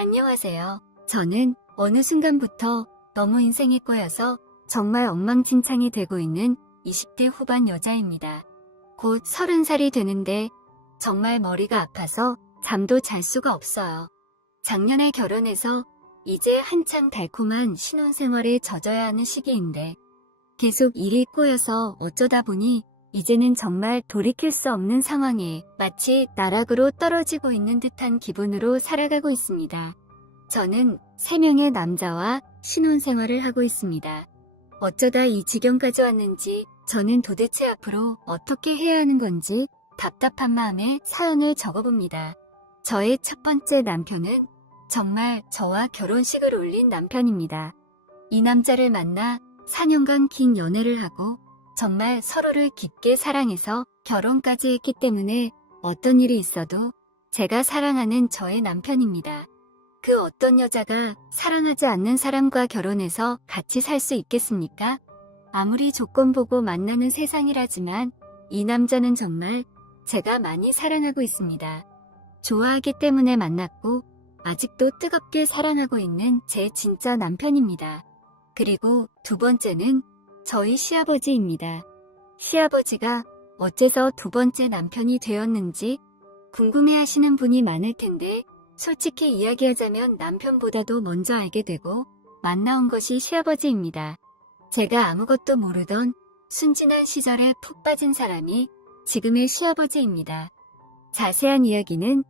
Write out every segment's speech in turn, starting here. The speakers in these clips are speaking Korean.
안녕하세요. 저는 어느 순간부터 너무 인생이 꼬여서 정말 엉망진창이 되고 있는 20대 후반 여자입니다. 곧 30살이 되는데 정말 머리가 아파서 잠도 잘 수가 없어요. 작년에 결혼해서 이제 한창 달콤한 신혼생활에 젖어야 하는 시기인데 계속 일이 꼬여서 어쩌다 보니 이제는 정말 돌이킬 수 없는 상황에 마치 나락으로 떨어지고 있는 듯한 기분으로 살아가고 있습니다. 저는 3명의 남자와 신혼생활을 하고 있습니다. 어쩌다 이 지경까지 왔는지 저는 도대체 앞으로 어떻게 해야 하는 건지 답답한 마음에 사연을 적어봅니다. 저의 첫 번째 남편은 정말 저와 결혼식을 올린 남편입니다. 이 남자를 만나 4년간 긴 연애를 하고 정말 서로를 깊게 사랑해서 결혼까지 했기 때문에 어떤 일이 있어도 제가 사랑하는 저의 남편입니다. 그 어떤 여자가 사랑하지 않는 사람과 결혼해서 같이 살 수 있겠습니까? 아무리 조건 보고 만나는 세상이라지만 이 남자는 정말 제가 많이 사랑하고 있습니다. 좋아하기 때문에 만났고 아직도 뜨겁게 사랑하고 있는 제 진짜 남편입니다. 그리고 두 번째는 저희 시아버지입니다. 시아버지가 어째서 두 번째 남편이 되었는지 궁금해하시는 분이 많을 텐데 솔직히 이야기하자면 남편보다도 먼저 알게 되고 만나온 것이 시아버지입니다. 제가 아무것도 모르던 순진한 시절에 푹 빠진 사람이 지금의 시아버지입니다. 자세한 이야기는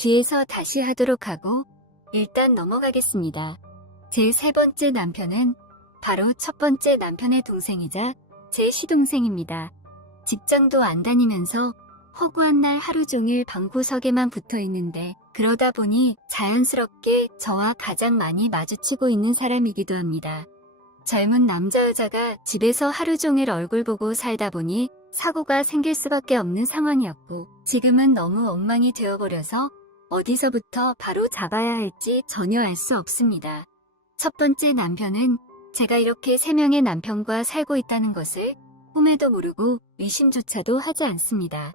뒤에서 다시 하도록 하고 일단 넘어가겠습니다. 제 세 번째 남편은 바로 첫 번째 남편의 동생이자 제 시동생입니다. 직장도 안 다니면서 허구한 날 하루 종일 방구석에만 붙어 있는데 그러다 보니 자연스럽게 저와 가장 많이 마주치고 있는 사람이기도 합니다. 젊은 남자 여자가 집에서 하루 종일 얼굴 보고 살다 보니 사고가 생길 수밖에 없는 상황이었고 지금은 너무 엉망이 되어버려서 어디서부터 바로 잡아야 할지 전혀 알 수 없습니다. 첫 번째 남편은 제가 이렇게 3명의 남편과 살고 있다는 것을 꿈에도 모르고 의심조차도 하지 않습니다.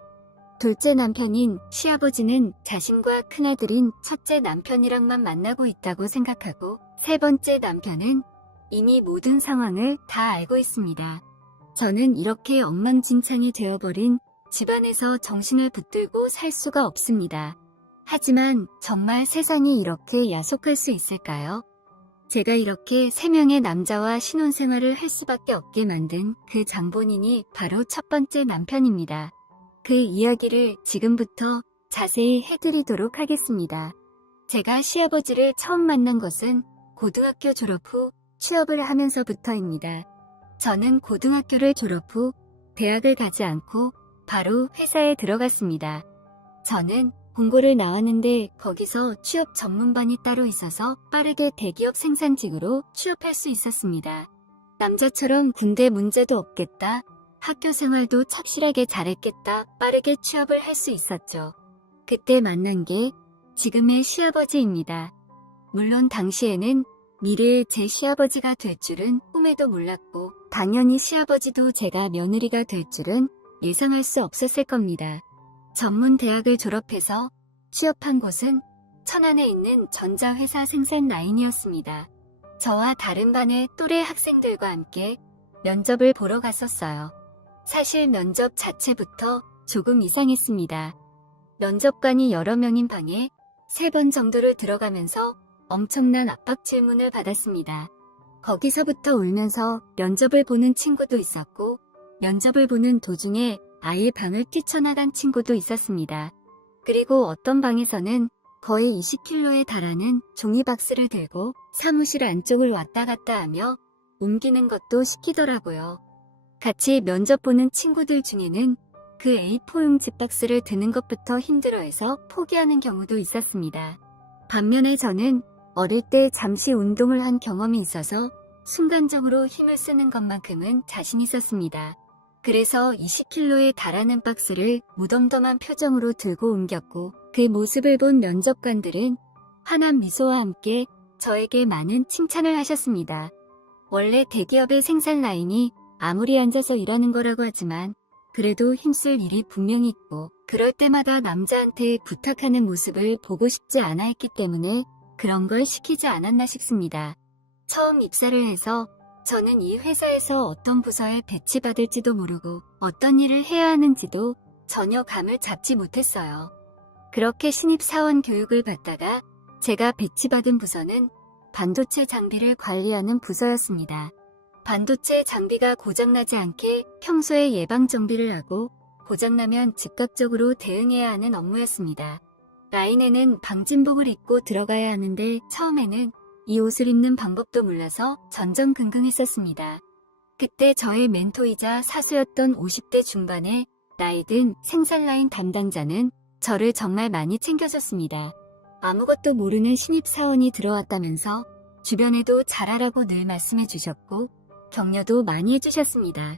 둘째 남편인 시아버지는 자신과 큰아들인 첫째 남편이랑만 만나고 있다고 생각하고 세 번째 남편은 이미 모든 상황을 다 알고 있습니다. 저는 이렇게 엉망진창이 되어버린 집안에서 정신을 붙들고 살 수가 없습니다. 하지만 정말 세상이 이렇게 야속할 수 있을까요? 제가 이렇게 3명의 남자와 신혼생활을 할 수밖에 없게 만든 그 장본인이 바로 첫 번째 남편입니다. 그 이야기를 지금부터 자세히 해드리도록 하겠습니다. 제가 시아버지를 처음 만난 것은 고등학교 졸업 후 취업을 하면서부터입니다. 저는 고등학교를 졸업 후 대학을 가지 않고 바로 회사에 들어갔습니다. 저는 공고를 나왔는데 거기서 취업 전문반이 따로 있어서 빠르게 대기업 생산직으로 취업할 수 있었습니다. 남자처럼 군대 문제도 없겠다. 학교 생활도 착실하게 잘했겠다. 빠르게 취업을 할 수 있었죠. 그때 만난 게 지금의 시아버지입니다. 물론 당시에는 미래의 제 시아버지가 될 줄은 꿈에도 몰랐고 당연히 시아버지도 제가 며느리가 될 줄은 예상할 수 없었을 겁니다. 전문 대학을 졸업해서 취업한 곳은 천안에 있는 전자회사 생산 라인이었습니다. 저와 다른 반의 또래 학생들과 함께 면접을 보러 갔었어요. 사실 면접 자체부터 조금 이상했습니다. 면접관이 여러 명인 방에 3번 정도를 들어가면서 엄청난 압박 질문을 받았습니다. 거기서부터 울면서 면접을 보는 친구도 있었고 면접을 보는 도중에 아예 방을 뛰쳐나간 친구도 있었습니다. 그리고 어떤 방에서는 거의 20kg에 달하는 종이박스를 들고 사무실 안쪽을 왔다 갔다 하며 옮기는 것도 시키더라고요. 같이 면접 보는 친구들 중에는 그 A4 용지 박스를 드는 것부터 힘들어해서 포기하는 경우도 있었습니다. 반면에 저는 어릴 때 잠시 운동을 한 경험이 있어서 순간적으로 힘을 쓰는 것만큼은 자신 있었습니다. 그래서 20kg에 달하는 박스를 무덤덤한 표정으로 들고 옮겼고 그 모습을 본 면접관들은 환한 미소와 함께 저에게 많은 칭찬을 하셨습니다. 원래 대기업의 생산 라인이 아무리 앉아서 일하는 거라고 하지만 그래도 힘쓸 일이 분명히 있고 그럴 때마다 남자한테 부탁하는 모습을 보고 싶지 않아 했기 때문에 그런 걸 시키지 않았나 싶습니다. 처음 입사를 해서 저는 이 회사에서 어떤 부서에 배치받을지도 모르고 어떤 일을 해야 하는지도 전혀 감을 잡지 못했어요. 그렇게 신입사원 교육을 받다가 제가 배치받은 부서는 반도체 장비를 관리하는 부서였습니다. 반도체 장비가 고장나지 않게 평소에 예방 정비를 하고 고장나면 즉각적으로 대응해야 하는 업무였습니다. 라인에는 방진복을 입고 들어가야 하는데 처음에는 이 옷을 입는 방법도 몰라서 전전긍긍했었습니다. 그때 저의 멘토이자 사수였던 50대 중반의 나이든 생산라인 담당자는 저를 정말 많이 챙겨줬습니다. 아무것도 모르는 신입사원이 들어왔다면서 주변에도 잘하라고 늘 말씀해 주셨고 격려도 많이 해주셨습니다.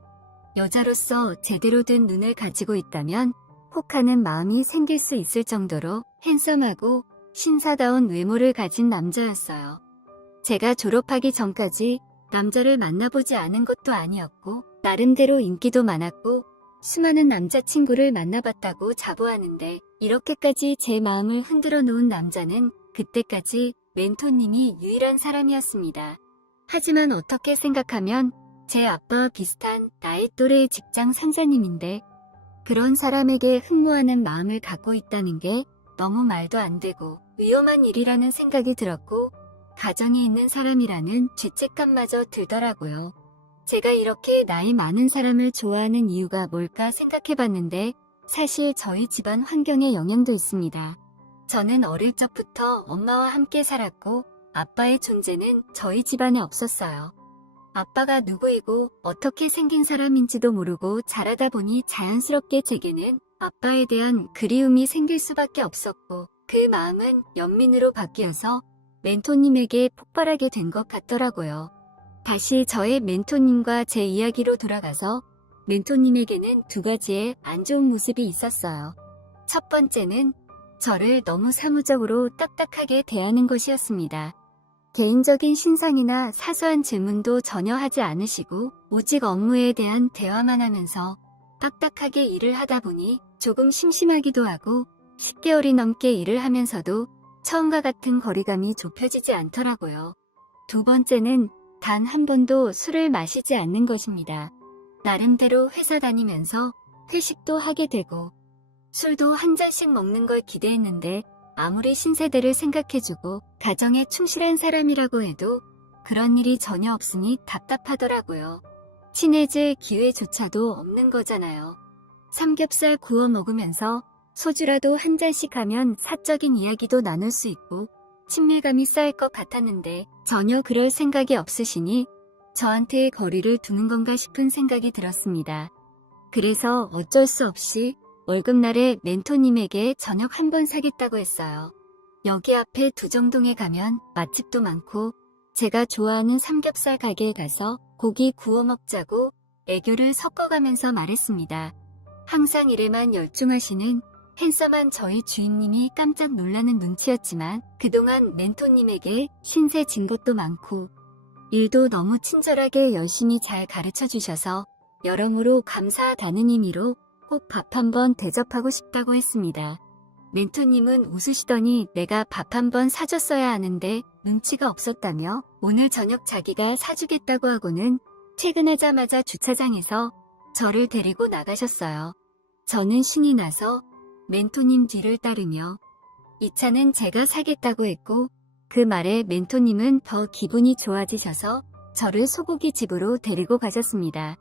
여자로서 제대로 된 눈을 가지고 있다면 혹하는 마음이 생길 수 있을 정도로 핸섬하고 신사다운 외모를 가진 남자였어요. 제가 졸업하기 전까지 남자를 만나보지 않은 것도 아니었고 나름대로 인기도 많았고 수많은 남자친구를 만나봤다고 자부하는데 이렇게까지 제 마음을 흔들어 놓은 남자는 그때까지 멘토님이 유일한 사람이었습니다. 하지만 어떻게 생각하면 제 아빠와 비슷한 나이 또래의 직장 상사님인데 그런 사람에게 흠모하는 마음을 갖고 있다는 게 너무 말도 안 되고 위험한 일이라는 생각이 들었고 가정이 있는 사람이라는 죄책감마저 들더라고요. 제가 이렇게 나이 많은 사람을 좋아하는 이유가 뭘까 생각해봤는데 사실 저희 집안 환경의 영향도 있습니다. 저는 어릴 적부터 엄마와 함께 살았고 아빠의 존재는 저희 집안에 없었어요. 아빠가 누구이고 어떻게 생긴 사람인지도 모르고 자라다 보니 자연스럽게 제게는 아빠에 대한 그리움이 생길 수밖에 없었고 그 마음은 연민으로 바뀌어서 멘토님에게 폭발하게 된 것 같더라고요. 다시 저의 멘토님과 제 이야기로 돌아가서 멘토님에게는 두 가지의 안 좋은 모습이 있었어요. 첫 번째는 저를 너무 사무적으로 딱딱하게 대하는 것이었습니다. 개인적인 신상이나 사소한 질문도 전혀 하지 않으시고 오직 업무에 대한 대화만 하면서 딱딱하게 일을 하다 보니 조금 심심하기도 하고 10개월이 넘게 일을 하면서도 처음과 같은 거리감이 좁혀지지 않더라고요. 두 번째는 단 한 번도 술을 마시지 않는 것입니다. 나름대로 회사 다니면서 회식도 하게 되고 술도 한 잔씩 먹는 걸 기대했는데 아무리 신세대를 생각해주고 가정에 충실한 사람이라고 해도 그런 일이 전혀 없으니 답답하더라고요. 친해질 기회조차도 없는 거잖아요. 삼겹살 구워 먹으면서 소주라도 한 잔씩 하면 사적인 이야기도 나눌 수 있고 친밀감이 쌓일 것 같았는데 전혀 그럴 생각이 없으시니 저한테 거리를 두는 건가 싶은 생각이 들었습니다. 그래서 어쩔 수 없이 월급날에 멘토님에게 저녁 한 번 사겠다고 했어요. 여기 앞에 두정동에 가면 맛집도 많고 제가 좋아하는 삼겹살 가게에 가서 고기 구워 먹자고 애교를 섞어가면서 말했습니다. 항상 일에만 열중하시는 핸섬한 저희 주인님이 깜짝 놀라는 눈치였지만 그동안 멘토님에게 신세 진 것도 많고 일도 너무 친절하게 열심히 잘 가르쳐 주셔서 여러모로 감사하다는 의미로 꼭 밥 한번 대접하고 싶다고 했습니다. 멘토님은 웃으시더니 내가 밥 한번 사줬어야 하는데 눈치가 없었다며 오늘 저녁 자기가 사주겠다고 하고는 퇴근하자마자 주차장에서 저를 데리고 나가셨어요. 저는 신이 나서 멘토님 뒤를 따르며 이 차는 제가 사겠다고 했고 그 말에 멘토님은 더 기분이 좋아지셔서 저를 소고기 집으로 데리고 가셨습니다.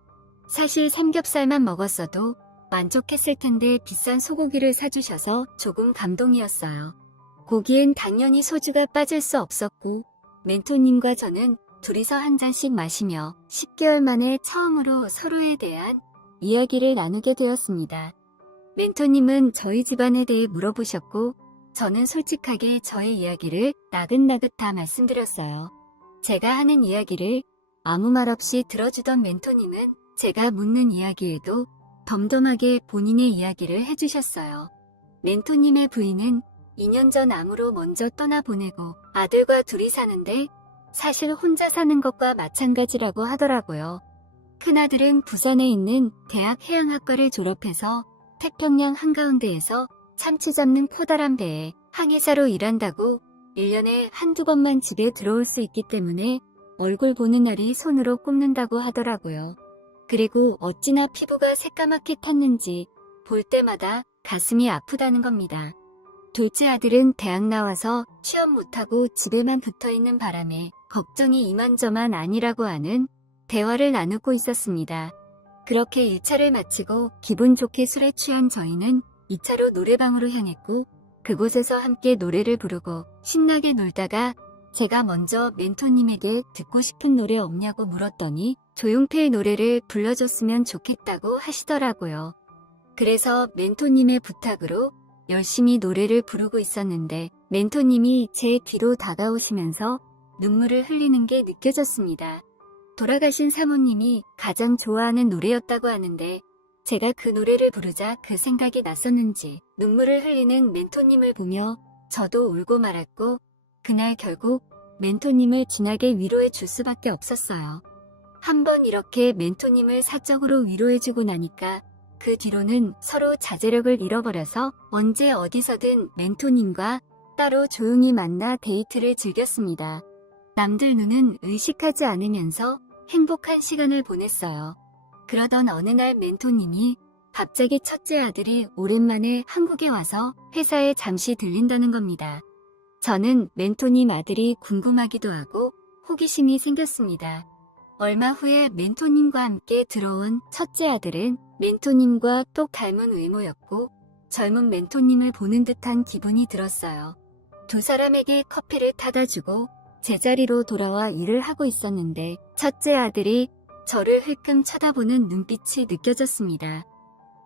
사실 삼겹살만 먹었어도 만족했을 텐데 비싼 소고기를 사주셔서 조금 감동이었어요. 고기엔 당연히 소주가 빠질 수 없었고 멘토님과 저는 둘이서 한 잔씩 마시며 10개월 만에 처음으로 서로에 대한 이야기를 나누게 되었습니다. 멘토님은 저희 집안에 대해 물어보셨고 저는 솔직하게 저의 이야기를 나긋나긋 다 말씀드렸어요. 제가 하는 이야기를 아무 말 없이 들어주던 멘토님은 제가 묻는 이야기에도 덤덤하게 본인의 이야기를 해주셨어요. 멘토님의 부인은 2년 전 암으로 먼저 떠나보내고 아들과 둘이 사는데 사실 혼자 사는 것과 마찬가지라고 하더라고요. 큰아들은 부산에 있는 대학 해양학과를 졸업해서 태평양 한가운데에서 참치 잡는 커다란 배에 항해사로 일한다고 1년에 한두 번만 집에 들어올 수 있기 때문에 얼굴 보는 날이 손으로 꼽는다고 하더라고요. 그리고 어찌나 피부가 새까맣게 탔는지 볼 때마다 가슴이 아프다는 겁니다. 둘째 아들은 대학 나와서 취업 못하고 집에만 붙어있는 바람에 걱정이 이만저만 아니라고 하는 대화를 나누고 있었습니다. 그렇게 1차를 마치고 기분 좋게 술에 취한 저희는 2차로 노래방으로 향했고 그곳에서 함께 노래를 부르고 신나게 놀다가 제가 먼저 멘토님에게 듣고 싶은 노래 없냐고 물었더니 조용필 노래를 불러줬으면 좋겠다고 하시더라고요. 그래서 멘토님의 부탁으로 열심히 노래를 부르고 있었는데 멘토님이 제 뒤로 다가오시면서 눈물을 흘리는 게 느껴졌습니다. 돌아가신 사모님이 가장 좋아하는 노래였다고 하는데 제가 그 노래를 부르자 그 생각이 났었는지 눈물을 흘리는 멘토님을 보며 저도 울고 말았고 그날 결국 멘토님을 진하게 위로해 줄 수밖에 없었어요. 한번 이렇게 멘토님을 사적으로 위로해주고 나니까 그 뒤로는 서로 자제력을 잃어버려서 언제 어디서든 멘토님과 따로 조용히 만나 데이트를 즐겼습니다. 남들 눈은 의식하지 않으면서 행복한 시간을 보냈어요. 그러던 어느 날 멘토님이 갑자기 첫째 아들이 오랜만에 한국에 와서 회사에 잠시 들린다는 겁니다. 저는 멘토님 아들이 궁금하기도 하고 호기심이 생겼습니다. 얼마 후에 멘토님과 함께 들어온 첫째 아들은 멘토님과 똑 닮은 외모였고 젊은 멘토님을 보는 듯한 기분이 들었어요. 두 사람에게 커피를 타다 주고 제자리로 돌아와 일을 하고 있었는데 첫째 아들이 저를 흘끔 쳐다보는 눈빛이 느껴졌습니다.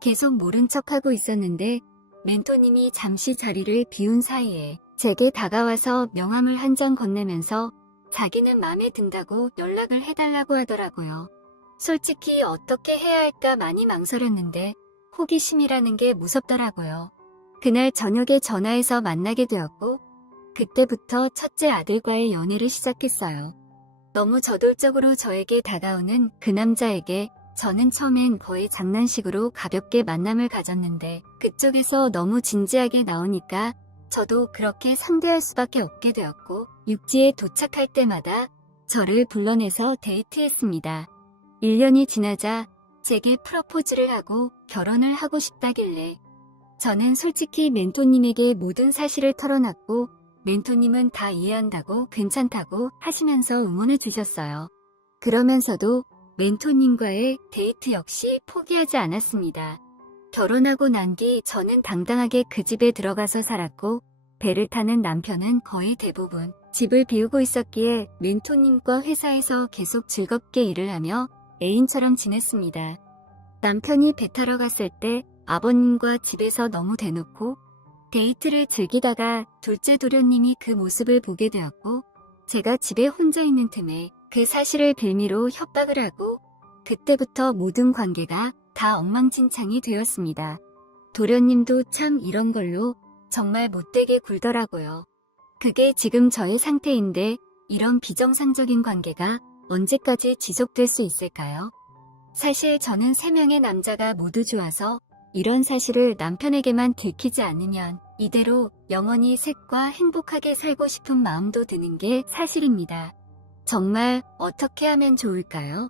계속 모른 척하고 있었는데 멘토님이 잠시 자리를 비운 사이에 제게 다가와서 명함을 한 장 건네면서 자기는 마음에 든다고 연락을 해달라고 하더라고요. 솔직히 어떻게 해야 할까 많이 망설였는데 호기심이라는 게 무섭더라고요. 그날 저녁에 전화해서 만나게 되었고 그때부터 첫째 아들과의 연애를 시작했어요. 너무 저돌적으로 저에게 다가오는 그 남자에게 저는 처음엔 거의 장난식으로 가볍게 만남을 가졌는데 그쪽에서 너무 진지하게 나오니까 저도 그렇게 상대할 수밖에 없게 되었고 육지에 도착할 때마다 저를 불러내서 데이트했습니다. 1년이 지나자 제게 프러포즈를 하고 결혼을 하고 싶다길래 저는 솔직히 멘토님에게 모든 사실을 털어놨고 멘토님은 다 이해한다고 괜찮다고 하시면서 응원해 주셨어요. 그러면서도 멘토님과의 데이트 역시 포기하지 않았습니다. 결혼하고 난 뒤 저는 당당하게 그 집에 들어가서 살았고 배를 타는 남편은 거의 대부분 집을 비우고 있었기에 멘토님과 회사에서 계속 즐겁게 일을 하며 애인처럼 지냈습니다. 남편이 배 타러 갔을 때 아버님과 집에서 너무 대놓고 데이트를 즐기다가 둘째 도련님이 그 모습을 보게 되었고 제가 집에 혼자 있는 틈에 그 사실을 빌미로 협박을 하고 그때부터 모든 관계가 다 엉망진창이 되었습니다. 도련님도 참 이런 걸로 정말 못되게 굴더라고요. 그게 지금 저의 상태인데 이런 비정상적인 관계가 언제까지 지속될 수 있을까요? 사실 저는 3명의 남자가 모두 좋아서 이런 사실을 남편에게만 들키지 않으면 이대로 영원히 셋과 행복하게 살고 싶은 마음도 드는 게 사실입니다. 정말 어떻게 하면 좋을까요?